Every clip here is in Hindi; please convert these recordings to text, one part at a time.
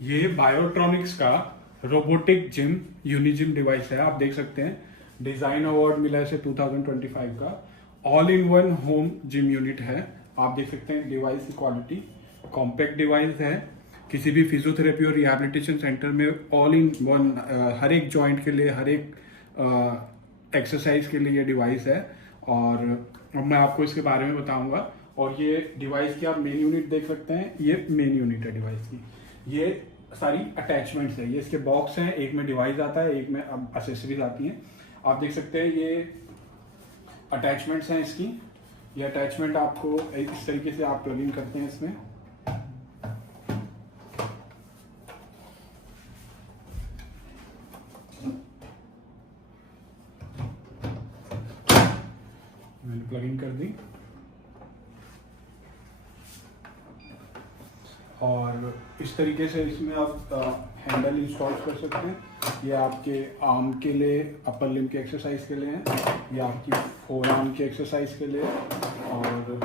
ये बायोट्रॉनिक्स का रोबोटिक जिम यूनिजिम डिवाइस है। आप देख सकते हैं डिजाइन अवार्ड मिला है इसे 2025 का। All in one home gym unit है। आप देख सकते हैं डिवाइस की क्वालिटी, कॉम्पैक्ट डिवाइस है। किसी भी फिजियोथेरेपी और रिहैबिलिटेशन सेंटर में ऑल इन वन हर एक जॉइंट के लिए, हर एक एक्सरसाइज के लिए ये डिवाइस है। और अब मैं आपको इसके बारे में बताऊंगा। और ये डिवाइस की आप मेन यूनिट देख सकते हैं, ये मेन यूनिट है डिवाइस की। ये सारी अटैचमेंट्स है, ये इसके बॉक्स हैं, एक में डिवाइस आता है, एक में अब एसेसरीज आती हैं। आप देख सकते हैं ये अटैचमेंट्स हैं इसकी। ये अटैचमेंट आपको इस तरीके से आप प्लग इन करते हैं इसमें। मैंने प्लग इन कर दी और इस तरीके से इसमें आप हैंडल इंस्टॉल कर सकते हैं। ये आपके आर्म के लिए, अपर लिम्ब के एक्सरसाइज के लिए है, ये आपकी फोर आर्म की एक्सरसाइज के लिए, और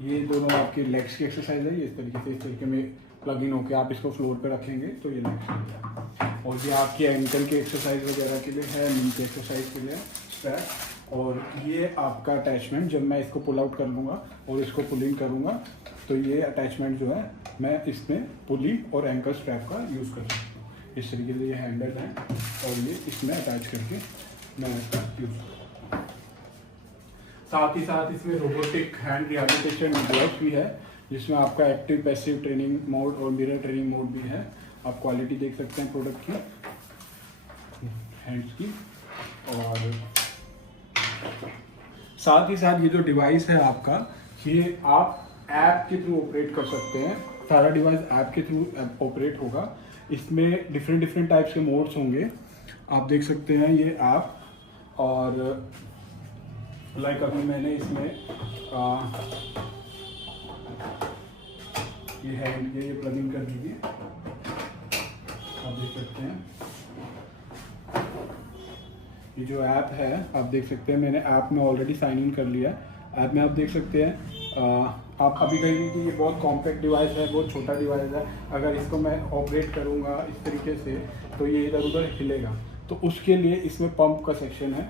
ये दोनों आपकी लेग्स की एक्सरसाइज है। ये इस तरीके में प्लग इन होकर आप इसको फ्लोर पे रखेंगे तो ये लेग्स के लिए है। और ये आपकी एंकल की एक्सरसाइज वगैरह के लिए है, नी की एक्सरसाइज के लिए स्ट्रैप। और ये आपका अटैचमेंट, जब मैं इसको पुल आउट कर लूँगा और इसको पुल इन करूँगा तो ये अटैचमेंट जो है मैं इसमें पुली और एंकल स्ट्रैप का यूज़ कर सकता हूँ। इस तरीके से ये हैंडल है और ये इसमें अटैच करके मैं इसका यूज़ करूँगा। साथ ही साथ इसमें रोबोटिक हैंड रिहैबिलिटेशन डिवाइस भी है, जिसमें आपका एक्टिव पैसिव ट्रेनिंग मोड और मिरर ट्रेनिंग मोड भी है। आप क्वालिटी देख सकते हैं प्रोडक्ट की, हैंड्स की। और साथ ही साथ ये जो डिवाइस है आपका, ये आप ऐप के थ्रू ऑपरेट कर सकते हैं। सारा डिवाइस ऐप के थ्रू ऑपरेट होगा। इसमें डिफरेंट टाइप्स के मोड्स होंगे, आप देख सकते हैं ये ऐप। और लाइक अभी मैंने इसमें ये हैंड ये प्लग इन कर दीजिए, आप देख सकते हैं। ये जो ऐप है आप देख सकते हैं, मैंने ऐप में ऑलरेडी साइन इन कर लिया है। ऐप में आप देख सकते हैं आप अभी कहेंगे कि ये बहुत कॉम्पैक्ट डिवाइस है, बहुत छोटा डिवाइस है, अगर इसको मैं ऑपरेट करूँगा इस तरीके से तो ये इधर उधर हिलेगा। तो उसके लिए इसमें पंप का सेक्शन है।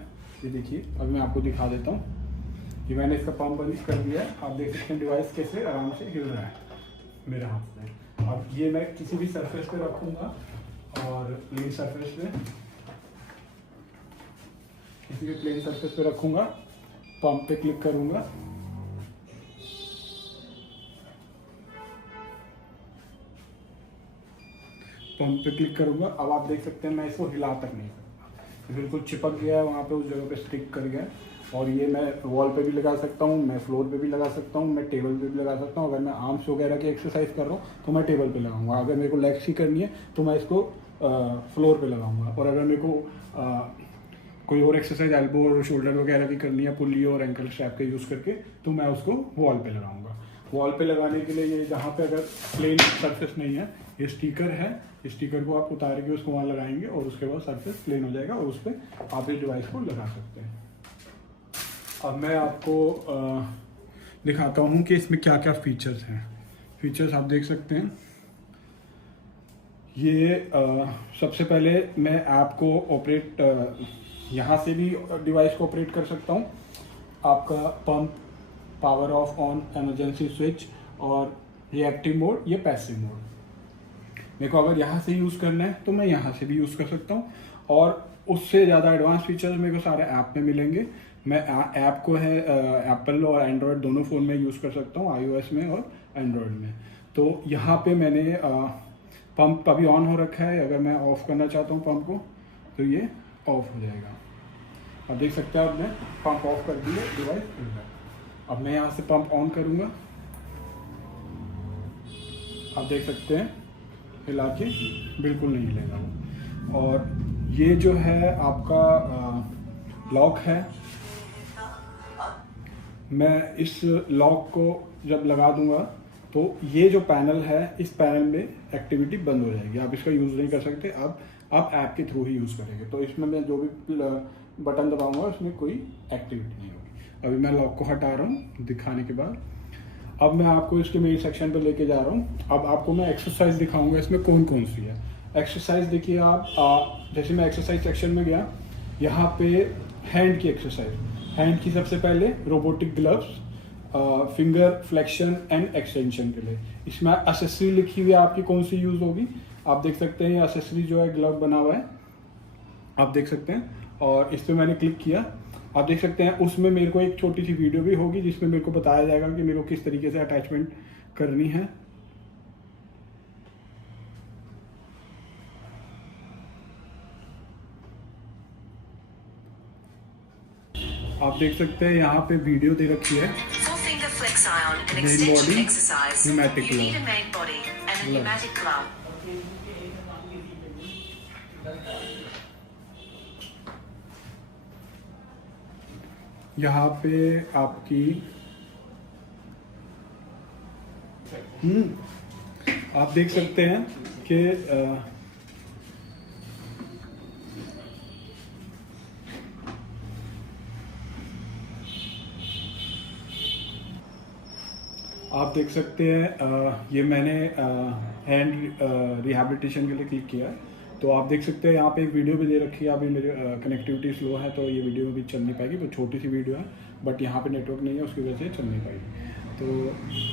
ये देखिए, अभी मैं आपको दिखा देता हूँ कि मैंने इसका पंप बंद कर दिया है। आप देख सकते हैं डिवाइस कैसे आराम से हिल रहा है मेरे हाथ में। अब ये मैं किसी भी सरफेस पे रखूँगा और प्लेन सरफेस पे, किसी भी प्लेन सरफेस पे रखूँगा, पंप पे क्लिक करूँगा, पंप पे क्लिक करूंगा। अब आप देख सकते हैं मैं इसको हिला तक नहीं सकता, बिल्कुल चिपक गया है वहाँ पे, उस जगह पे स्टिक कर गया। और ये मैं वॉल पे भी लगा सकता हूँ, मैं फ्लोर पे भी लगा सकता हूँ, मैं टेबल पे भी लगा सकता हूँ। अगर मैं आर्म्स वगैरह की एक्सरसाइज कर रहा हूँ तो मैं टेबल पे लगाऊंगा। अगर मेरे को लेग्स की करनी है तो मैं इसको फ्लोर पे लगाऊंगा। और अगर मेरे को कोई और एक्सरसाइज एल्बो और शोल्डर वगैरह की करनी है पुली और एंकल स्ट्रैप का यूज़ करके, तो मैं उसको वॉल पे लगाऊंगा। वॉल पे लगाने के लिए ये जहाँ पे अगर प्लेन सरफेस नहीं है, ये स्टिकर है, स्टिकर को आप उतार के उसको वहाँ लगाएंगे और उसके बाद सरफेस प्लेन हो जाएगा और उस पर आप इस डिवाइस को लगा सकते हैं। अब मैं आपको दिखाता हूँ कि इसमें क्या क्या फीचर्स हैं। फीचर्स आप देख सकते हैं। ये सबसे पहले मैं ऐप को ऑपरेट यहाँ से भी डिवाइस को ऑपरेट कर सकता हूँ। आपका pump, power of on, emergency switch और रिएक्टिव मोड, ये पैसिव मोड। मेरे को अगर यहाँ से यूज़ करना है तो मैं यहाँ से भी यूज़ कर सकता हूँ। और उससे ज़्यादा एडवांस फीचर्स मेरे को सारे ऐप में मिलेंगे। मैं ऐप को है एप्पल और एंड्रॉयड दोनों फ़ोन में यूज़ कर सकता हूँ, iOS में और एंड्रॉयड में। तो यहाँ पे मैंने पंप अभी ऑन हो रखा है। अगर मैं ऑफ़ करना चाहता हूँ पंप को तो ये ऑफ हो जाएगा। अब देख सकते हैं, अब मैं पंप ऑफ कर दिया, डिवाइस खुल गया। अब मैं यहाँ से पंप ऑन करूँगा, आप देख सकते हैं हिला के बिल्कुल नहीं हिलेगा वो। और ये जो है आपका लॉक है, मैं इस लॉक को जब लगा दूंगा तो ये जो पैनल है, इस पैनल में एक्टिविटी बंद हो जाएगी। आप इसका यूज़ नहीं कर सकते, अब आप ऐप के थ्रू ही यूज़ करेंगे। तो इसमें मैं जो भी बटन दबाऊंगा उसमें कोई एक्टिविटी नहीं होगी। अभी मैं लॉक को हटा रहा हूँ दिखाने के बाद। अब मैं आपको इसके मेन सेक्शन पे लेके जा रहा हूँ। अब आपको मैं एक्सरसाइज दिखाऊंगा इसमें कौन कौन सी है। एक्सरसाइज देखिए आप, जैसे मैं एक्सरसाइज सेक्शन में गया, यहाँ पे हैंड की एक्सरसाइज, हैंड की सबसे पहले robotic gloves, finger flexion and extension के लिए। इसमें एसेसरी लिखी हुई है आपकी कौन सी यूज होगी, आप देख सकते हैं। एसेसरी जो है ग्लव बना हुआ है, आप देख सकते हैं, और इस पर मैंने क्लिक किया, आप देख सकते हैं। उसमें मेरे को एक छोटी सी वीडियो भी होगी जिसमें मेरे को बताया जाएगा कि मेरे को किस तरीके से अटैचमेंट करनी है। आप देख सकते हैं यहाँ पे वीडियो दे रखी है। Main body pneumatic glove. यहाँ पे आपकी आप देख सकते हैं कि आप देख सकते हैं ये मैंने हैंड रिहैबिलिटेशन के लिए क्लिक किया है। तो आप देख सकते हैं यहाँ पे एक वीडियो भी दे रखी है। अभी मेरे कनेक्टिविटी स्लो है तो ये वीडियो भी चल नहीं पाएगी, तो छोटी सी वीडियो है, बट यहाँ पे नेटवर्क नहीं है उसकी वजह से चल नहीं पाएगी। तो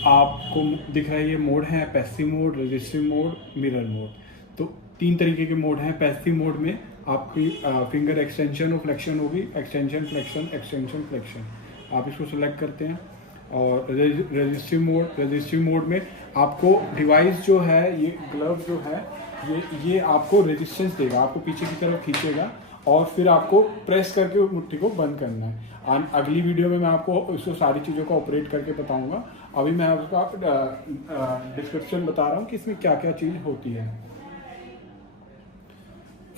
आपको दिख रहा है ये मोड है, passive mode, resistive mode, mirror mode. तो 3 तरीके के मोड हैं। पैसिव मोड में आपकी फिंगर एक्सटेंशन और फ्लेक्शन होगी, एक्सटेंशन फ्लेक्शन, एक्सटेंशन फ्लेक्शन, आप इसको सिलेक्ट करते हैं। और रजिस्टिव मोड में आपको डिवाइस जो है, ये ग्लव जो है, ये आपको रेजिस्टेंस देगा, आपको पीछे की तरफ खींचेगा और फिर आपको प्रेस करके मुट्ठी को बंद करना है। अगली वीडियो में मैं आपको इसको सारी चीज़ों को ऑपरेट करके बताऊंगा। अभी मैं आपको डिस्क्रिप्शन बता रहा हूँ कि इसमें क्या क्या चीज़ होती है।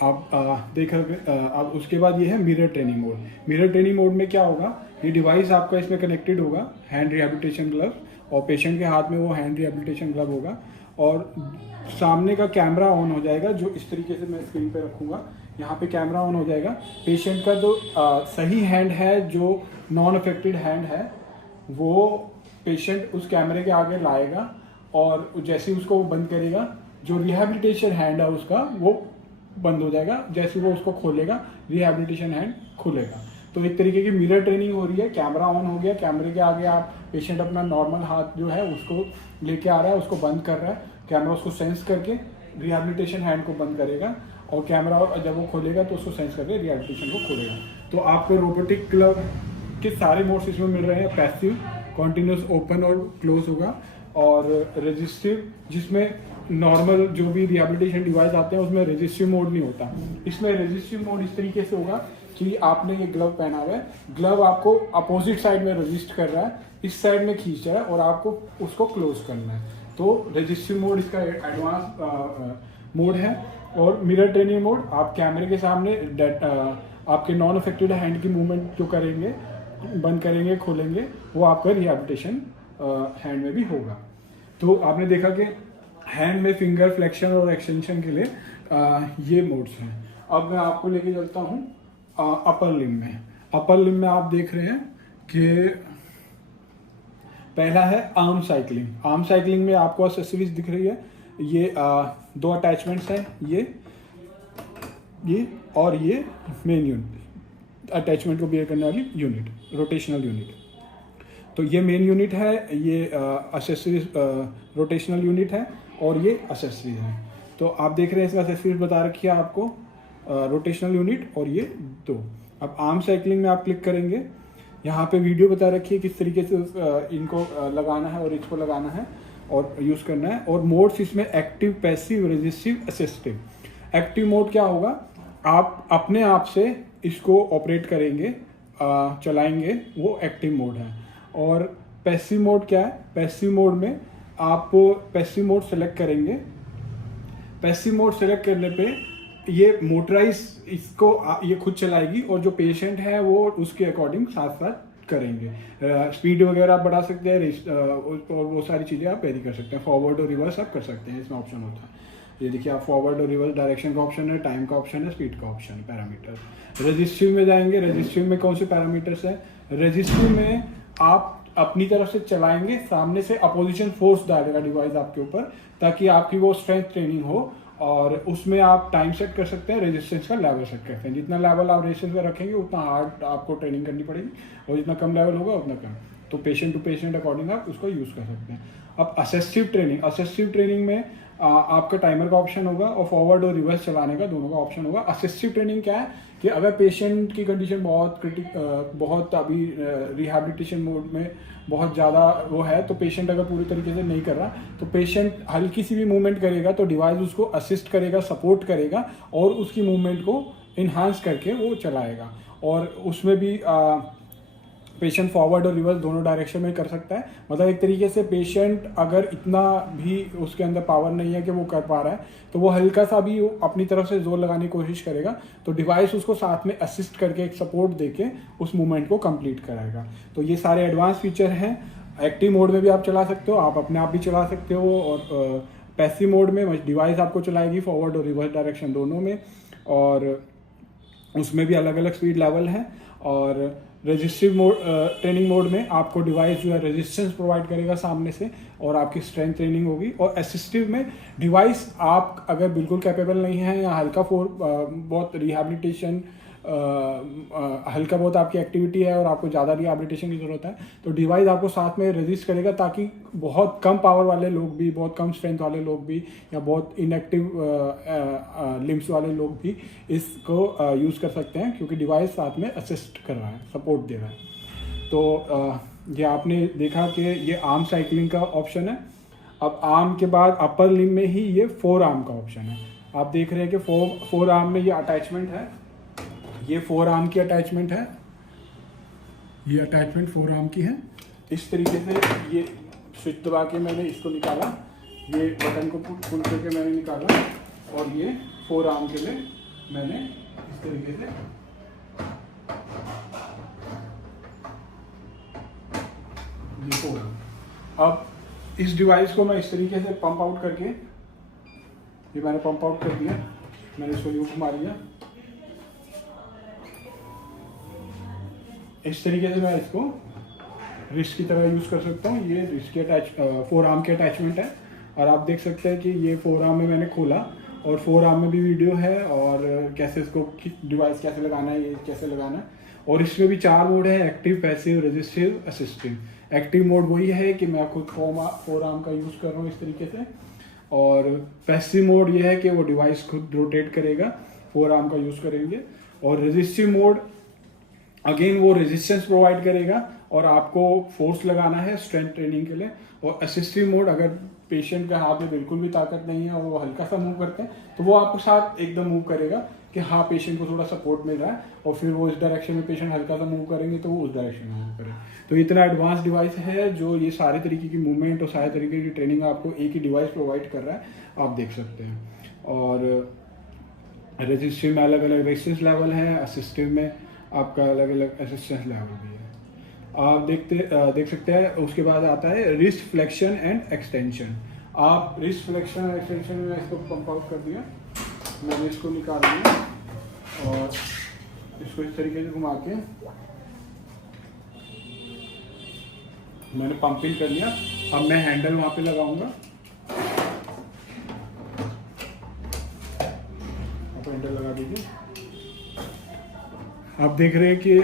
आप देख अब उसके बाद ये है mirror training mode. Mirror training mode में क्या होगा, ये डिवाइस आपका इसमें कनेक्टेड होगा, हैंड रिहैबिलिटेशन ग्लव, और पेशेंट के हाथ में वो हैंड रिहैबिलिटेशन ग्लव होगा, और सामने का कैमरा ऑन हो जाएगा, जो इस तरीके से मैं स्क्रीन पे रखूँगा। यहाँ पे कैमरा ऑन हो जाएगा। पेशेंट का जो सही हैंड है, जो नॉन अफेक्टेड हैंड है, वो पेशेंट उस कैमरे के आगे लाएगा, और जैसे ही उसको वो बंद करेगा, जो रिहैबिलिटेशन हैंड है उसका वो बंद हो जाएगा। जैसे वो उसको खोलेगा, रिहैबिलिटेशन हैंड खुलेगा। तो एक तरीके की मिरर ट्रेनिंग हो रही है। कैमरा ऑन हो गया, कैमरे के आगे आप पेशेंट अपना नॉर्मल हाथ जो है उसको लेके आ रहा है, उसको बंद कर रहा है, कैमरा उसको सेंस करके रिहैबिलिटेशन हैंड को बंद करेगा, और कैमरा जब वो खोलेगा तो उसको सेंस करके रिहैबिलिटेशन को खोलेगा। तो आपको रोबोटिक ग्लव के सारे मोड्स इसमें मिल रहे हैं। पैसिव, कॉन्टिन्यूस ओपन और क्लोज होगा, और रजिस्टिव जिसमें नॉर्मल जो भी रिहैबिलिटेशन डिवाइस आते हैं उसमें रजिस्टिव मोड नहीं होता। इसमें रजिस्टिव मोड इस तरीके से होगा कि आपने ये ग्लव पहना हुआ है, ग्लव आपको अपोजिट साइड में रजिस्ट कर रहा है, इस साइड में खींच रहा है, और आपको उसको क्लोज करना है। तो रजिस्टिव मोड इसका एडवांस मोड है। और मिरर ट्रेनिंग मोड, आप कैमरे के सामने आपके नॉन अफेक्टेड हैंड की मूवमेंट जो करेंगे, बंद करेंगे, खोलेंगे, वो आपका रिहैबिलिटेशन हैंड में भी होगा। तो आपने देखा कि हैंड में फिंगर फ्लेक्शन और एक्सटेंशन के लिए ये मोड्स हैं। अब मैं आपको लेके चलता हूँ अपर लिम्ब में। अपर लिम्ब में आप देख रहे हैं कि पहला है आर्म साइकिलिंग। आर्म साइकिलिंग में आपको एक्सेसरीज दिख रही है। ये 2 अटैचमेंट्स हैं, ये और ये मेन यूनिट, अटैचमेंट को बियर करने वाली यूनिट, रोटेशनल यूनिट। तो ये मेन यूनिट है, ये एक्सेसरीज रोटेशनल यूनिट है, और ये एक्सेसरीज है। तो आप देख रहे हैं इसमें एक्सेसरीज बता रखी है आपको, रोटेशनल यूनिट और ये 2। अब आर्म साइकिलिंग में आप क्लिक करेंगे, यहाँ पे वीडियो बता रखी है किस तरीके से इनको लगाना है और इसको लगाना है और यूज़ करना है। और मोड्स इसमें active, passive, resistive, assistive. Active mode क्या होगा, आप अपने आप से इसको ऑपरेट करेंगे, चलाएंगे, वो एक्टिव मोड है। और पैसिव मोड क्या है, पैसिव मोड में आप पैसिव मोड सेलेक्ट करेंगे। पैसिव मोड सेलेक्ट करने पे ये मोटराइज इसको ये खुद चलाएगी, और जो पेशेंट है वो उसके अकॉर्डिंग साथ साथ करेंगे। स्पीड वगैरह आप बढ़ा सकते हैं, और वो सारी चीज़ें आप वेरी कर सकते हैं। फॉरवर्ड और रिवर्स आप कर सकते हैं, इसमें ऑप्शन होता है। ये देखिए, आप फॉरवर्ड और रिवर्स डायरेक्शन का ऑप्शन है, टाइम का ऑप्शन है, स्पीड का ऑप्शन है, पैरामीटर। रजिस्टिव में जाएंगे, रजिस्टिव में कौन से पैरामीटर्स है, रजिस्टिव में आप अपनी तरफ से चलाएंगे, सामने से अपोजिशन फोर्स डालेगा डिवाइस आपके ऊपर, ताकि आपकी वो स्ट्रेंथ ट्रेनिंग हो। और उसमें आप टाइम सेट कर सकते हैं, रेजिस्टेंस का लेवल सेट कर सकते हैं। जितना लेवल आप रेजिस्टेंस का रखेंगे उतना हार्ड आपको ट्रेनिंग करनी पड़ेगी, और जितना कम लेवल होगा उतना कम। तो पेशेंट टू पेशेंट अकॉर्डिंग आप उसको यूज़ कर सकते हैं। अब असिस्टिव ट्रेनिंग में आपका टाइमर का ऑप्शन होगा और फॉरवर्ड और रिवर्स चलाने का दोनों का ऑप्शन होगा। असिस्टिव ट्रेनिंग क्या है कि अगर पेशेंट की कंडीशन बहुत अभी रिहैबिलिटेशन मोड में बहुत ज़्यादा वो है, तो पेशेंट अगर पूरी तरीके से नहीं कर रहा, तो पेशेंट हल्की सी भी मूवमेंट करेगा तो डिवाइस उसको असिस्ट करेगा, सपोर्ट करेगा और उसकी मूवमेंट को इन्हांस करके वो चलाएगा। और उसमें भी पेशेंट फॉरवर्ड और रिवर्स दोनों डायरेक्शन में कर सकता है। मतलब एक तरीके से पेशेंट अगर इतना भी उसके अंदर पावर नहीं है कि वो कर पा रहा है, तो वो हल्का सा भी अपनी तरफ से जोर लगाने की कोशिश करेगा, तो डिवाइस उसको साथ में असिस्ट करके एक सपोर्ट देके उस मूवमेंट को कंप्लीट कराएगा। तो ये सारे एडवांस फीचर हैं। एक्टिव मोड में भी आप चला सकते हो, आप अपने आप भी चला सकते हो, और पैसिव मोड में डिवाइस आपको चलाएगी फॉरवर्ड और रिवर्स डायरेक्शन दोनों में, और उसमें भी अलग अलग स्पीड लेवल है। और रेजिस्टिव मोड ट्रेनिंग मोड में आपको डिवाइस जो है रेजिस्टेंस प्रोवाइड करेगा सामने से, और आपकी स्ट्रेंथ ट्रेनिंग होगी। और असिस्टिव में डिवाइस आप अगर बिल्कुल कैपेबल नहीं है या बहुत रिहैबिलिटेशन हल्का बहुत आपकी एक्टिविटी है और आपको ज़्यादा रिहैबिलिटेशन की ज़रूरत है, तो डिवाइस आपको साथ में रेजिस्ट करेगा, ताकि बहुत कम पावर वाले लोग भी, बहुत कम स्ट्रेंथ वाले लोग भी, या बहुत इनएक्टिव लिम्स वाले लोग भी इसको यूज़ कर सकते हैं, क्योंकि डिवाइस साथ में असिस्ट कर रहा है, सपोर्ट दे रहा है। तो ये आपने देखा कि ये आर्म साइकिलिंग का ऑप्शन है। अब आर्म के बाद अपर लिम में ही ये फोर आर्म का ऑप्शन है। आप देख रहे हैं कि फोर आर्म में ये अटैचमेंट है, ये फोर आर्म की अटैचमेंट है, ये अटैचमेंट फोर आर्म की है। इस तरीके से ये स्विच दबा के मैंने इसको निकाला, ये बटन को पुल करके मैंने निकाला, और ये फोर आर्म के लिए मैंने इस तरीके से ये फोर आर्म। अब इस डिवाइस को मैं इस तरीके से पंप आउट करके, ये मैंने पंप आउट कर दिया, मैंने इसको यूं घुमा लिया। इस तरीके से मैं इसको रिस्ट की तरह यूज़ कर सकता हूँ। ये रिस्ट की फोर आर्म की अटैचमेंट है, और आप देख सकते हैं कि ये फोर आर्म में मैंने खोला, और फोर आर्म में भी वीडियो है, और कैसे इसको डिवाइस कैसे लगाना है, ये कैसे लगाना है। और इसमें भी 4 मोड है: active, passive, resistive, assistive. Active mode वही है कि मैं खुद फोर आर्म का यूज़ कर रहा हूँ इस तरीके से, और पैसिव मोड ये है कि वो डिवाइस खुद रोटेट करेगा, फोर आर्म का यूज़ करेंगे। और रेजिस्टिव मोड अगेन वो रेजिस्टेंस प्रोवाइड करेगा, और आपको फोर्स लगाना है स्ट्रेंथ ट्रेनिंग के लिए। और असिस्टिव मोड, अगर पेशेंट के हाथ में बिल्कुल भी ताकत नहीं है और वो हल्का सा मूव करते हैं, तो वो आपको साथ एकदम मूव करेगा कि हाँ पेशेंट को थोड़ा सपोर्ट मिल रहा है, और फिर वो इस डायरेक्शन में पेशेंट हल्का सा मूव करेंगे तो वो उस डायरेक्शन में मूव करें। तो इतना एडवांस डिवाइस है जो ये सारे तरीके की मूवमेंट और सारे तरीके की ट्रेनिंग आपको एक ही डिवाइस प्रोवाइड कर रहा है, आप देख सकते हैं। और रेजिस्टिव में अलग अलग रेजिस्टेंस लेवल है, असिस्टिव में आपका अलग अलग असिस्टेंस लेवल भी है, आप देख सकते हैं। उसके बाद आता है रिस्ट फ्लेक्शन एंड एक्सटेंशन। आप रिस्ट फ्लेक्शन एंड एक्सटेंशन में इसको पंप आउट कर दिया, मैंने इसको निकाल दिया, और इसको इस तरीके से घुमा के मैंने पंपिंग कर लिया। अब मैं हैंडल वहाँ पे लगाऊंगा, आप हैंडल लगा दीजिए। आप देख रहे हैं कि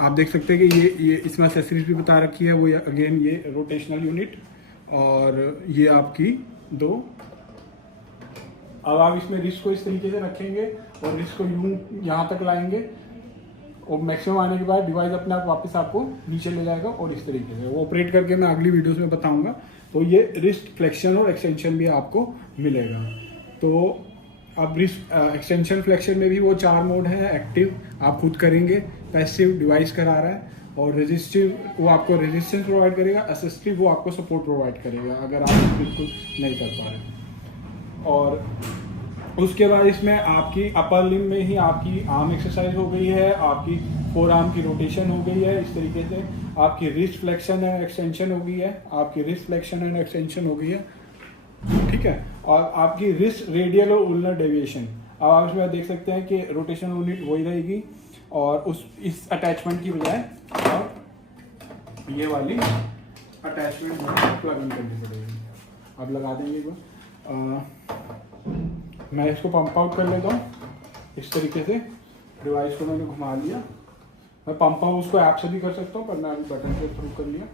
आप देख सकते हैं कि ये इसमें एक्सेसरीज भी बता रखी है। वो अगेन ये रोटेशनल यूनिट, और ये आपकी 2। अब आप इसमें रिस्ट को इस तरीके से रखेंगे और रिस्ट को यूं यहाँ तक लाएंगे, और मैक्सिमम आने के बाद डिवाइस अपने आप वापस आपको नीचे ले जाएगा, और इस तरीके से वो ऑपरेट करके मैं अगली वीडियोस में बताऊंगा। तो ये रिस्ट फ्लेक्शन और एक्सटेंशन भी आपको मिलेगा। तो अब रिस्ट एक्सटेंशन फ्लेक्शन में भी वो 4 मोड है: एक्टिव आप खुद करेंगे, पैसिव डिवाइस करा रहा है, और रेजिस्टिव वो आपको रेजिस्टेंस प्रोवाइड करेगा, असिस्टिव वो आपको सपोर्ट प्रोवाइड करेगा अगर आप बिल्कुल नहीं कर पा रहे। और उसके बाद इसमें आपकी अपर लिम में ही आपकी आर्म एक्सरसाइज हो गई है, आपकी फोर आर्म की रोटेशन हो गई है, इस तरीके से आपकी रिस्ट फ्लेक्शन एंड एक्सटेंशन हो गई है, आपकी रिस्ट फ्लेक्शन एंड एक्सटेंशन हो गई है, ठीक है। और आपकी रिस्ट रेडियल और उलनर डेविएशन, अब आप इसमें देख सकते हैं कि रोटेशनल यूनिट वही रहेगी, और इस अटैचमेंट की बजाय अब ये वाली अटैचमेंट प्लग इन करनी पड़ेगी। अब लगा देंगे एक बार। मैं इसको पंप आउट कर लेता हूँ इस तरीके से। डिवाइस को मैंने घुमा लिया। मैं पंप आउट उसको ऐप से भी कर सकता हूँ, पर मैं अभी बटन के थ्रू कर लिया,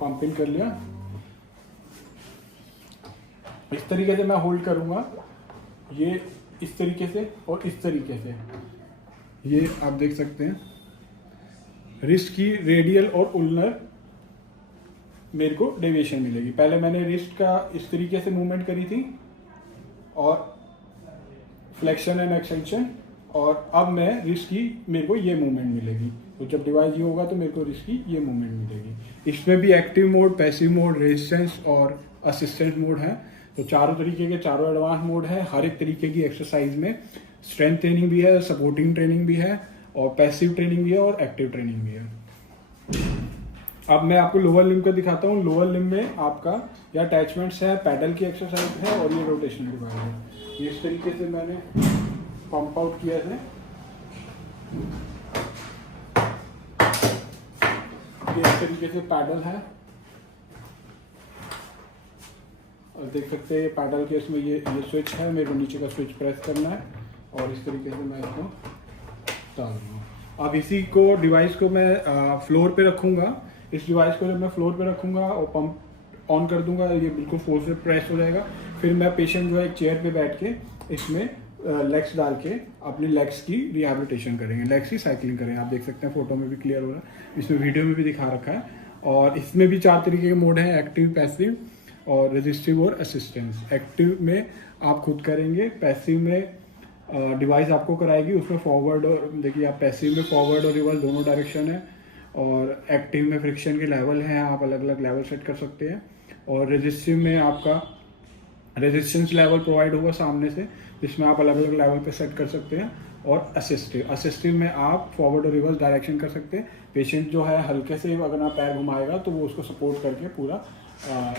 पंप इन कर लिया। इस तरीके से मैं होल्ड करूँगा, ये इस तरीके से और इस तरीके से। ये आप देख सकते हैं रिस्ट की रेडियल और उल्नर मेरे को डेविएशन मिलेगी। पहले मैंने रिस्ट का इस तरीके से मूवमेंट करी थी और फ्लेक्शन एंड एक्सटेंशन, और अब मैं रिस्ट की मेरे को ये मूवमेंट मिलेगी। तो जब डिवाइस ये होगा तो मेरे को रिस्ट की ये मूवमेंट मिलेगी। इसमें भी active mode, passive mode, resistance और असिस्टेंट मोड है। तो चारों तरीके के चारों एडवांस मोड है। हर एक तरीके की एक्सरसाइज में स्ट्रेंथ ट्रेनिंग भी है, सपोर्टिंग ट्रेनिंग भी है, और पैसिव ट्रेनिंग भी है, और एक्टिव ट्रेनिंग भी है। अब मैं आपको लोअर लिम्ब का दिखाता हूँ। लोअर लिम्ब में आपका ये अटैचमेंट्स है, पैडल की एक्सरसाइज है, और ये रोटेशनल डिवाइस है। ये इस तरीके से मैंने पंप आउट किया है। ये इस तरीके से पैडल है, और देख सकते हैं पैडल के इसमें ये स्विच है। मेरे को नीचे का स्विच प्रेस करना है और इस तरीके से मैं इसको डाल दूँगा। अब इसी को डिवाइस को मैं फ्लोर पे रखूँगा। इस डिवाइस को जब मैं फ्लोर पे रखूँगा और पंप ऑन कर दूंगा, ये बिल्कुल फोर्स से प्रेस हो जाएगा। फिर मैं पेशेंट जो है एक चेयर पे बैठ के इसमें लेग्स डाल के अपने लेग्स की रिहैबिलिटेशन करेंगे, लेग्स की साइकिलिंग करेंगे। आप देख सकते हैं फोटो में भी क्लियर हो रहा है, इसमें वीडियो में भी दिखा रखा है। और इसमें भी 4 तरीके के मोड हैं, एक्टिव, पैसिव और रेजिस्टिव और असिस्टेंस। एक्टिव में आप खुद करेंगे, पैसिव में डिवाइस आपको कराएगी। उसमें फॉरवर्ड और देखिए आप पैसिव में फॉरवर्ड और रिवर्स दोनों डायरेक्शन है, और एक्टिव में फ्रिक्शन के लेवल हैं, आप अलग अलग लेवल सेट कर सकते हैं। और रेजिस्टिव में आपका रेजिस्टेंस लेवल प्रोवाइड होगा सामने से, जिसमें आप अलग अलग लेवल पे सेट कर सकते हैं। और असिस्टिव में आप फॉरवर्ड और रिवर्स डायरेक्शन कर सकते हैं। पेशेंट जो है हल्के से अगर आप पैर घुमाएगा तो वो उसको सपोर्ट करके पूरा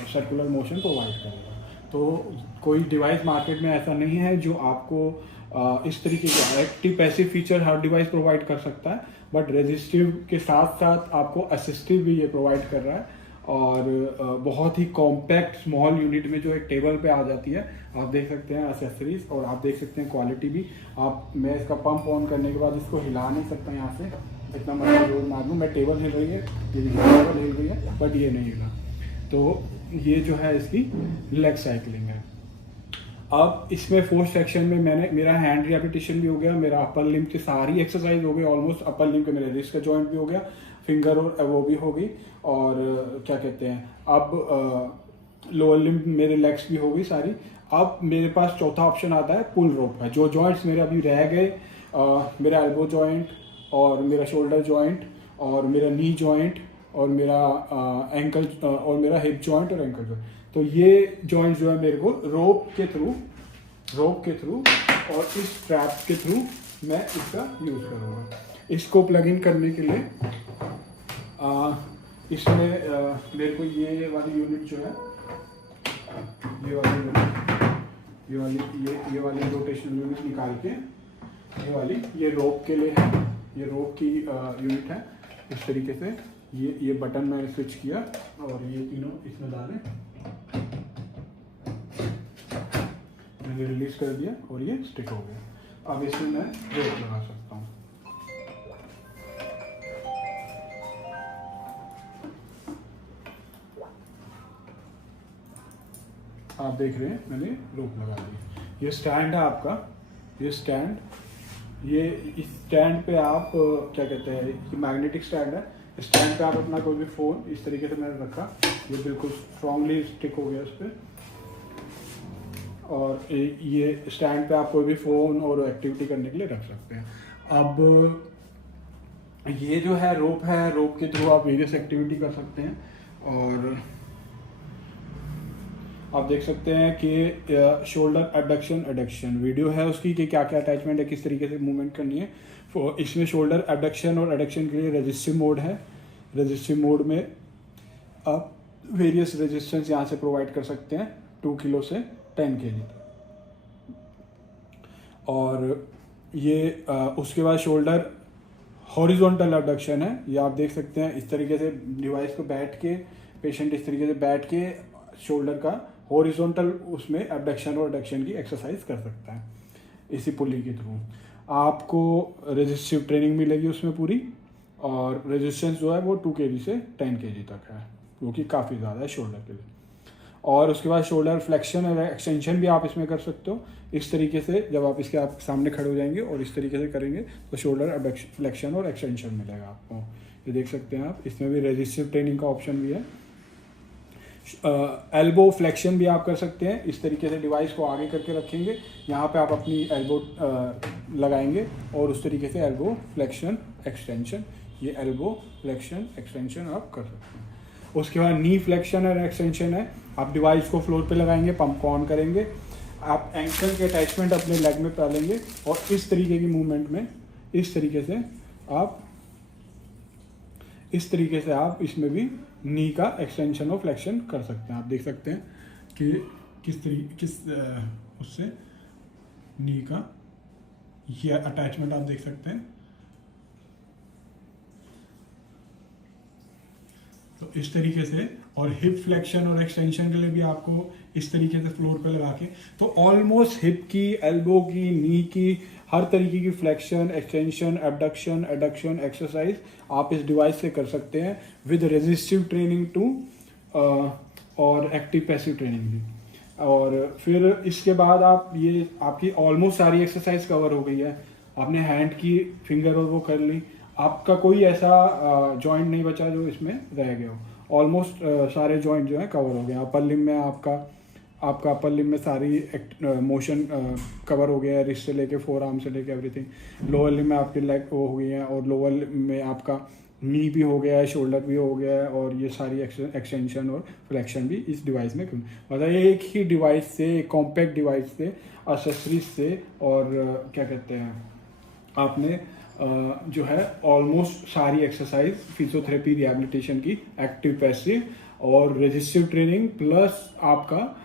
सर्कुलर मोशन प्रोवाइड करेगा। तो कोई डिवाइस मार्केट में ऐसा नहीं है जो आपको इस तरीके के एक्टिव पैसिव फीचर हर डिवाइस प्रोवाइड कर सकता है, बट रेजिस्टिव के साथ साथ आपको असिस्टिव भी ये प्रोवाइड कर रहा है। और बहुत ही कॉम्पैक्ट स्मॉल यूनिट में जो एक टेबल पे आ जाती है। आप देख सकते हैं एसेसरीज, और आप देख सकते हैं क्वालिटी भी। मैं इसका पंप ऑन करने के बाद इसको हिला नहीं सकता यहाँ से, इतना मर्जी जोर मार लूँ। मैं टेबल हिल रही है, टेबल हिल रही है, बट ये नहीं हिला। तो ये जो है इसकी लेग साइकिलिंग है। अब इसमें फोर्थ सेक्शन में मेरा हैंड रिहैबिलिटेशन भी हो गया, मेरा अपर लिम्ब की सारी एक्सरसाइज हो गई ऑलमोस्ट। अपर लिम्ब के मेरे रिस्ट का जॉइंट भी हो गया, फिंगर और वो भी हो गई, और क्या कहते हैं अब लोअर लिम्ब मेरे लेग्स भी हो गई सारी। अब मेरे पास चौथा ऑप्शन आता है पुल रोप का। जो जॉइंट्स मेरे अभी रह गए, मेरा एल्बो जॉइंट और मेरा शोल्डर जॉइंट और मेरा नी जॉइंट और मेरा एंकल और मेरा हिप जॉइंट और एंकल जॉइंट, तो ये जॉइंट्स जो है मेरे को रोप के थ्रू और इस स्ट्रैप के थ्रू मैं इसका यूज़ करूँगा। इसको प्लग इन करने के लिए इसमें मेरे को ये वाली यूनिट जो है, ये वाली रोटेशनल यूनिट निकाल के ये रोप के लिए है, ये रोप की यूनिट है। इस तरीके से ये बटन मैंने स्विच किया और ये तीनों इसमें डाले, मैंने रिलीज कर दिया और ये स्टिक हो गया। अब इसमें मैं रोप लगा सकता हूँ। आप देख रहे हैं मैंने रोप लगा दी। ये स्टैंड है आपका, ये स्टैंड, ये इस स्टैंड पे आप क्या कहते हैं, ये मैग्नेटिक स्टैंड है। स्टैंड पे आप अपना कोई भी फ़ोन इस तरीके से मैंने रखा, ये बिल्कुल स्ट्रांगली स्टिक हो गया इस पर। और ये स्टैंड पे आप कोई भी फ़ोन और एक्टिविटी करने के लिए रख सकते हैं। अब ये जो है रोप के थ्रू आप वेरियस एक्टिविटी कर सकते हैं। और आप देख सकते हैं कि शोल्डर एबडक्शन एडक्शन वीडियो है उसकी, कि क्या क्या अटैचमेंट है, किस तरीके से मूवमेंट करनी है। इसमें शोल्डर एबडक्शन और एडक्शन के लिए रेजिस्टिव मोड है। रेजिस्टिव मोड में आप वेरियस रेजिस्टेंस यहाँ से प्रोवाइड कर सकते हैं, 2 किलो से 10 kg। और ये उसके बाद शोल्डर हॉरिजॉन्टल एबडक्शन है, ये आप देख सकते हैं। इस तरीके से डिवाइस को बैठ के पेशेंट इस तरीके से बैठ के शोल्डर का हॉरिजॉन्टल उसमें एबडक्शन और एडक्शन की एक्सरसाइज कर सकता है इसी पुली के थ्रू। आपको रेजिस्टिव ट्रेनिंग मिलेगी उसमें पूरी, और रेजिस्टेंस जो है वो 2 kg से 10 kg तक है, जो कि काफ़ी ज़्यादा है शोल्डर के लिए। और उसके बाद शोल्डर फ्लेक्शन और एक्सटेंशन भी आप इसमें कर सकते हो। इस तरीके से जब आप इसके आप सामने खड़े हो जाएंगे और इस तरीके से करेंगे तो शोल्डर फ्लेक्शन और एक्सटेंशन मिलेगा आपको। ये देख सकते हैं आप, इसमें भी रेजिस्टिव ट्रेनिंग का ऑप्शन भी है। एल्बो फ्लेक्शन भी आप कर सकते हैं। इस तरीके से डिवाइस को आगे करके रखेंगे, यहाँ पे आप अपनी एल्बो लगाएंगे और उस तरीके से एल्बो फ्लेक्शन एक्सटेंशन, ये एल्बो फ्लेक्शन एक्सटेंशन आप कर सकते हैं। उसके बाद नी फ्लेक्शन और एक्सटेंशन है, आप डिवाइस को फ्लोर पे लगाएंगे, पंप को ऑन करेंगे, आप एंकल के अटैचमेंट अपने लेग में डालेंगे और इस तरीके की मूवमेंट में इस तरीके से आप इसमें भी नी का एक्सटेंशन और फ्लेक्शन कर सकते हैं। आप देख सकते हैं कि उससे नी का ये अटैचमेंट आप देख सकते हैं। तो इस तरीके से, और हिप फ्लेक्शन और एक्सटेंशन के लिए भी आपको इस तरीके से फ्लोर पे लगा के, तो ऑलमोस्ट हिप की, एल्बो की, नी की, हर तरीके की flexion, extension, abduction, adduction exercise आप इस डिवाइस से कर सकते हैं विद रेजिस्टिव ट्रेनिंग टू और एक्टिव पैसिव ट्रेनिंग भी। और फिर इसके बाद आप ये आपकी ऑलमोस्ट सारी एक्सरसाइज कवर हो गई है। आपने हैंड की फिंगर और वो कर ली, आपका कोई ऐसा जॉइंट नहीं बचा जो इसमें रह गया हो। ऑलमोस्ट सारे जॉइंट जो है कवर हो गए। अपर लिम में आपका अपर लिम में सारी मोशन कवर हो गया है, रिस्ट से लेके फोर आर्म से लेके एवरीथिंग। लोअर लिम में आपकी लेग वो हो गई है, और लोअर लिम में आपका नी भी हो गया है, शोल्डर भी हो गया है, और ये सारी एक्सटेंशन और फ्लेक्शन भी इस डिवाइस में मतलब एक ही डिवाइस से, एक कॉम्पैक्ट डिवाइस से, एक्सेसरीज से, और क्या कहते हैं आपने जो है ऑलमोस्ट सारी एक्सरसाइज फिजियोथेरेपी रिहैबिलिटेशन की, एक्टिव पैसिव और रेजिस्टिव ट्रेनिंग प्लस आपका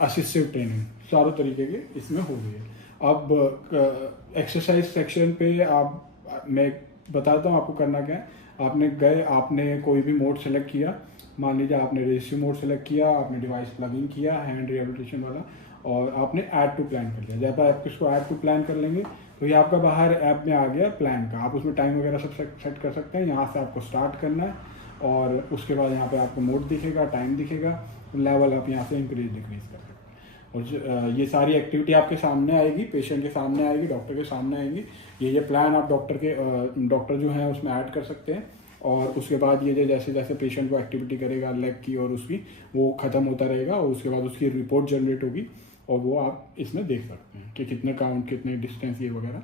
असिस्टिव ट्रेनिंग, चारों तरीके के इसमें हो गई है। अब एक्सरसाइज सेक्शन पे मैं बताता हूँ आपको करना क्या है। आपने कोई भी मोड सेलेक्ट किया, मान लीजिए आपने रेजिस्टिव मोड सेलेक्ट किया, आपने डिवाइस प्लगिंग किया हैंड रिहैबिलिटेशन वाला, और आपने ऐड टू प्लान कर लिया। जब आप इसको ऐड टू प्लान कर लेंगे तो ये आपका बाहर ऐप में आ गया प्लान का। आप उसमें टाइम वगैरह सब सेट कर सकते हैं। यहाँ से आपको स्टार्ट करना है, और उसके बाद यहाँ पे आपको मोड दिखेगा, टाइम दिखेगा, लेवल आप यहाँ से इंक्रीज डिक्रीज कर सकते हैं। और ये सारी एक्टिविटी आपके सामने आएगी, पेशेंट के सामने आएगी, डॉक्टर के सामने आएगी। ये प्लान आप डॉक्टर जो है उसमें ऐड कर सकते हैं। और उसके बाद ये जैसे जैसे पेशेंट को एक्टिविटी करेगा लेग की और उसकी, वो ख़त्म होता रहेगा, और उसके बाद उसकी रिपोर्ट जनरेट होगी, और वो आप इसमें देख सकते हैं कि कितने काउंट, कितने डिस्टेंस, ये वगैरह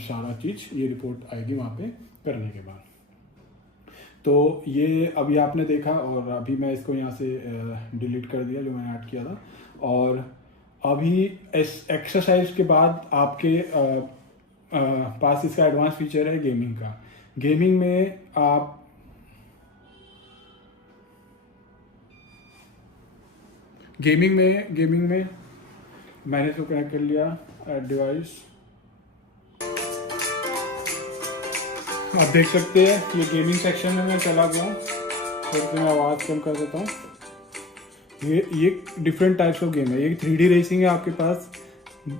सारा चीज़ ये रिपोर्ट आएगी वहाँ पे करने के बाद। तो ये अभी आपने देखा, और अभी मैं इसको यहाँ से डिलीट कर दिया जो मैंने ऐड किया था। और अभी इस एक्सरसाइज के बाद आपके पास इसका एडवांस फीचर है गेमिंग का। गेमिंग में गेमिंग में मैंने इसको कनेक्ट कर लिया डिवाइस। आप देख सकते हैं कि ये गेमिंग सेक्शन में मैं चला गया हूँ, तो मैं आवाज़ कम कर देता हूँ। ये डिफरेंट टाइप्स ऑफ गेम है। ये 3D रेसिंग है आपके पास,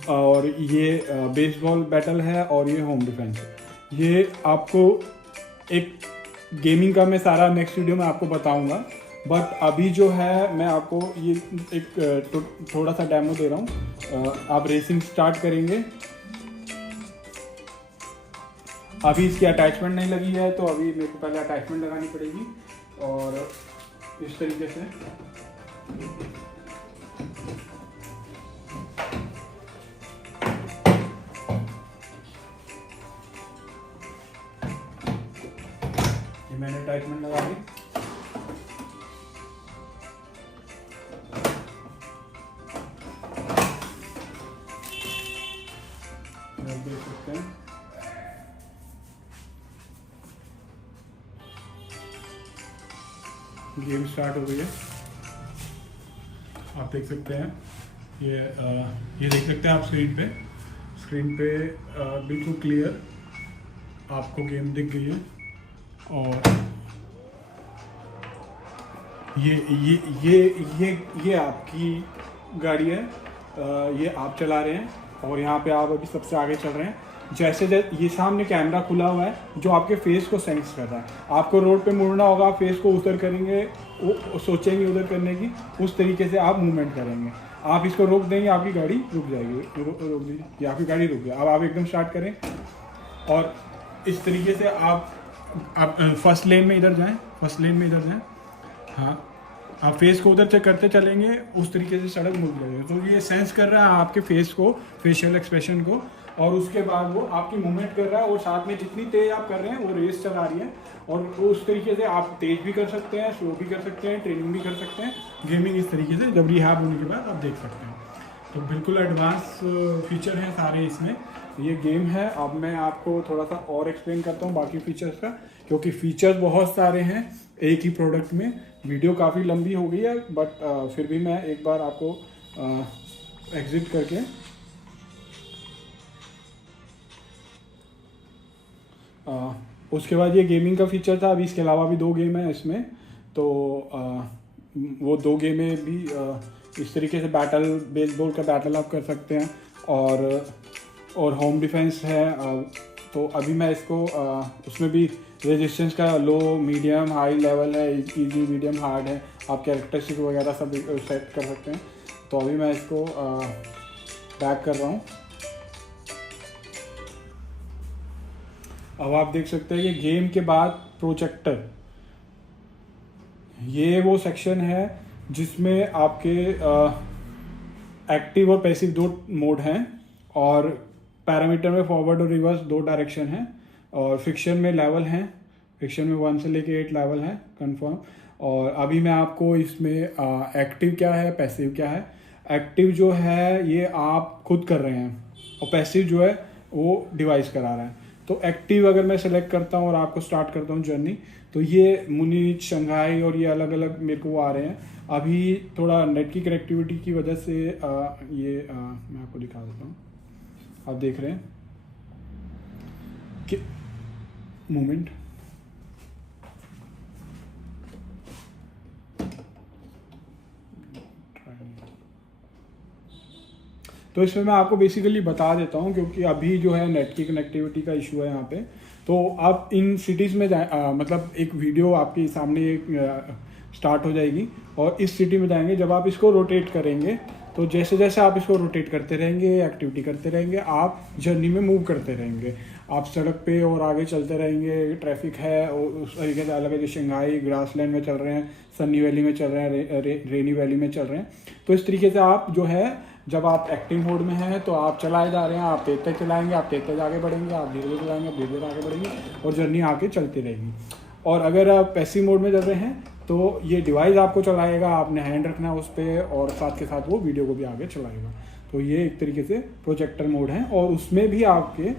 और ये बेसबॉल बैटल है, और ये होम डिफेंस है। ये आपको एक गेमिंग का मैं सारा नेक्स्ट वीडियो में आपको बताऊंगा, बट अभी जो है मैं आपको ये एक थोड़ा सा डेमो दे रहा हूँ। आप रेसिंग स्टार्ट करेंगे। अभी इसकी अटैचमेंट नहीं लगी है, तो अभी मेरे को पहले अटैचमेंट लगानी पड़ेगी, और इस तरीके से ये मैंने अटैचमेंट लगा दी। देख सकते हैं गेम स्टार्ट हो गई है। आप देख सकते हैं ये देख सकते हैं आप स्क्रीन पे बिल्कुल क्लियर आपको गेम दिख गई है। और ये आपकी गाड़ी है, ये आप चला रहे हैं और यहाँ पे आप अभी सबसे आगे चल रहे हैं। जैसे ये सामने कैमरा खुला हुआ है जो आपके फेस को सेंस कर रहा है। आपको रोड पे मुड़ना होगा, आप फेस को उधर करेंगे, वो सोचेंगे उधर करने की, उस तरीके से आप मूवमेंट करेंगे। आप इसको रोक देंगे, आपकी गाड़ी रुक जाएगी। रोक दीजिए, आपकी गाड़ी रुक गई। अब आप एकदम स्टार्ट करें और इस तरीके से आप फर्स्ट लेन में इधर जाएं, फर्स्ट लेन में इधर जाएं। हाँ, आप फेस को उधर से करते चलेंगे, उस तरीके से सड़क मुड़ जाएगी। तो ये सेंस कर रहा है आपके फेस को, फेशियल एक्सप्रेशन को, और उसके बाद वो आपकी मूवमेंट कर रहा है। और साथ में जितनी तेज आप कर रहे हैं वो रेस चला रही है। और उस तरीके से आप तेज भी कर सकते हैं, स्लो भी कर सकते हैं, ट्रेनिंग भी कर सकते हैं। गेमिंग इस तरीके से जब रिहैब होने के बाद आप देख सकते हैं। तो बिल्कुल एडवांस फीचर हैं सारे इसमें। ये गेम है। अब मैं आपको थोड़ा सा और एक्सप्लेन करता हूँ बाकी फीचर्स का, क्योंकि फीचर्स बहुत सारे हैं एक ही प्रोडक्ट में। वीडियो काफ़ी लंबी हो गई है, बट फिर भी मैं एक बार आपको एग्जिट करके उसके बाद ये गेमिंग का फीचर था। अभी इसके अलावा भी 2 गेम हैं इसमें। तो वो 2 गेमें भी इस तरीके से बेसबॉल का बैटल आप कर सकते हैं। और होम डिफेंस है। तो अभी मैं इसको उसमें भी रेजिस्टेंस का लो, मीडियम, हाई लेवल है, इजी, मीडियम, हार्ड है। आप कैरेक्टरिस्टिक वगैरह सब सेट कर सकते हैं। तो अभी मैं इसको बैक कर रहा हूँ। अब आप देख सकते हैं कि गेम के बाद प्रोजेक्टर, ये वो सेक्शन है जिसमें आपके एक्टिव और पैसिव 2 मोड हैं। और पैरामीटर में फॉरवर्ड और रिवर्स 2 डायरेक्शन हैं। और फिक्शन में लेवल हैं, फिक्शन में 1 से लेके 8 लेवल हैं कंफर्म। और अभी मैं आपको इसमें एक्टिव क्या है, पैसिव क्या है। एक्टिव जो है ये आप खुद कर रहे हैं, और पैसिव जो है वो डिवाइस करा रहा है। तो एक्टिव अगर मैं सेलेक्ट करता हूँ और आपको स्टार्ट करता हूँ जर्नी, तो ये मुनीच, शंघाई और ये अलग अलग मेरे को आ रहे हैं। अभी थोड़ा नेट की कनेक्टिविटी की वजह से मैं आपको दिखा देता हूँ। आप देख रहे हैं कि मूवमेंट, तो इसमें मैं आपको बेसिकली बता देता हूँ, क्योंकि अभी जो है नेट की कनेक्टिविटी का इशू है यहाँ पे। तो आप इन सिटीज़ में मतलब एक वीडियो आपके सामने स्टार्ट हो जाएगी और इस सिटी में जाएंगे। जब आप इसको रोटेट करेंगे, तो जैसे जैसे आप इसको रोटेट करते रहेंगे, एक्टिविटी करते रहेंगे, आप जर्नी में मूव करते रहेंगे। आप सड़क पे और आगे चलते रहेंगे। ट्रैफिक है और उस तरीके से अलग अलग, शंघाई ग्रासलैंड में चल रहे हैं, सनी वैली में चल रहे हैं, रेनी वैली में चल रहे हैं। तो इस तरीके से आप जो है, जब आप एक्टिव मोड में हैं तो आप चलाए जा रहे हैं, आप तेज तेज चलाएंगे, आप तेज तेज आगे बढ़ेंगे, आप धीरे धीरे चलाएंगे, आप धीरे धीरे आगे बढ़ेंगे, और जर्नी आगे चलती रहेगी। और अगर आप पैसिव मोड में चल रहे हैं तो ये डिवाइस आपको चलाएगा, आपने हैंड रखना है उस पर, और साथ के साथ वो वीडियो को भी आगे चलाएगा। तो ये एक तरीके से प्रोजेक्टर मोड है। और उसमें भी आपके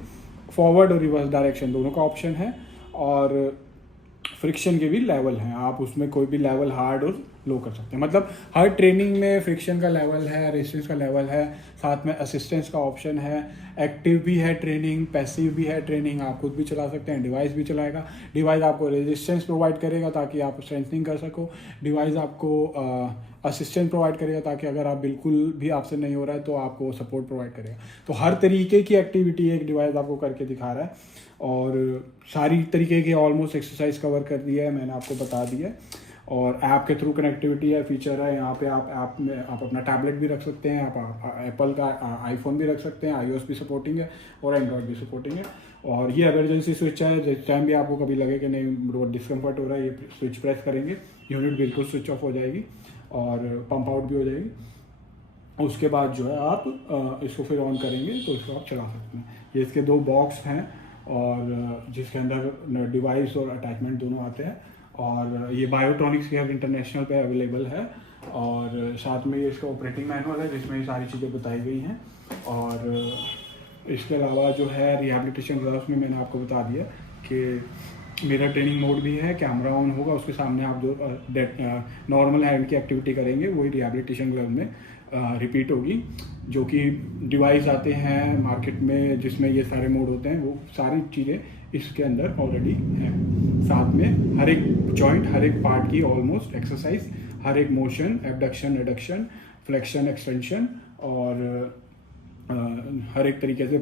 फॉरवर्ड और रिवर्स डायरेक्शन दोनों का ऑप्शन है। और फ्रिक्शन के भी लेवल हैं, आप उसमें कोई भी लेवल हार्ड और लो कर सकते हैं। मतलब हर ट्रेनिंग में फ्रिक्शन का लेवल है, रेजिस्टेंस का लेवल है, साथ में असिस्टेंस का ऑप्शन है। एक्टिव भी है ट्रेनिंग, पैसिव भी है ट्रेनिंग, आप खुद भी चला सकते हैं, डिवाइस भी चलाएगा। डिवाइस आपको रेजिस्टेंस प्रोवाइड करेगा ताकि आप स्ट्रेंथनिंग कर सको। डिवाइस आपको असिस्टेंस प्रोवाइड करेगा ताकि अगर आप बिल्कुल भी आपसे नहीं हो रहा है तो आपको सपोर्ट प्रोवाइड करेगा। तो हर तरीके की एक्टिविटी एक डिवाइस आपको करके दिखा रहा है। और सारी तरीके की ऑलमोस्ट एक्सरसाइज कवर कर दिया है, मैंने आपको बता दिया है। और ऐप के थ्रू कनेक्टिविटी है, फीचर है। यहाँ पे आप ऐप में आप अपना टैबलेट भी रख सकते हैं, आप एप्पल का आईफोन भी रख सकते हैं, iOS भी सपोर्टिंग है और एंड्रॉयड भी सपोर्टिंग है। और ये इमरजेंसी स्विच है, जिस टाइम भी आपको कभी लगे कि नहीं डिस्कम्फर्ट हो रहा है, ये स्विच प्रेस करेंगे, यूनिट बिल्कुल स्विच ऑफ हो जाएगी और पंप आउट भी हो जाएगी। उसके बाद जो है आप इसको फिर ऑन करेंगे तो इसको आप चला सकते हैं। ये इसके 2 बॉक्स हैं और जिसके अंदर डिवाइस और अटैचमेंट दोनों आते हैं। और ये बायोट्रॉनिक्स के इंटरनेशनल पे अवेलेबल है। और साथ में ये इसका ऑपरेटिंग मैनुअल है जिसमें ये सारी चीज़ें बताई गई हैं। और इसके अलावा जो है रिहैबिलिटेशन ग्राफ्स में मैंने आपको बता दिया कि मिरर ट्रेनिंग मोड भी है, कैमरा ऑन होगा, उसके सामने आप जो नॉर्मल हैंड की एक्टिविटी करेंगे वही रिहैबिलिटेशन ग्लव में रिपीट होगी। जो कि डिवाइस आते हैं मार्केट में जिसमें ये सारे मोड होते हैं, वो सारी चीज़ें इसके अंदर ऑलरेडी हैं। साथ में हर एक जॉइंट, हर एक पार्ट की ऑलमोस्ट एक्सरसाइज, हर एक motion, abduction, adduction, flexion, extension और हर एक तरीके से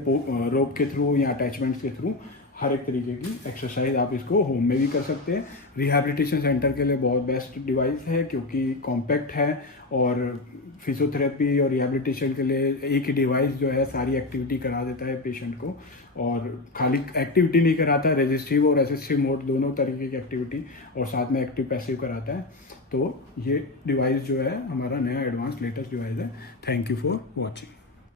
रोप के थ्रू या अटैचमेंट्स के थ्रू हर एक तरीके की एक्सरसाइज आप इसको होम में भी कर सकते हैं। रिहैबिलिटेशन सेंटर के लिए बहुत बेस्ट डिवाइस है क्योंकि कॉम्पैक्ट है और फिजियोथेरेपी और रिहैबिलिटेशन के लिए एक ही डिवाइस जो है सारी एक्टिविटी करा देता है पेशेंट को। और खाली एक्टिविटी नहीं कराता है, रेजिस्टिव और असिस्टिव मोड दोनों तरीके की एक्टिविटी और साथ में एक्टिव पैसिव कराता है। तो ये डिवाइस जो है हमारा नया एडवांस लेटेस्ट डिवाइस है। Thank you for watching.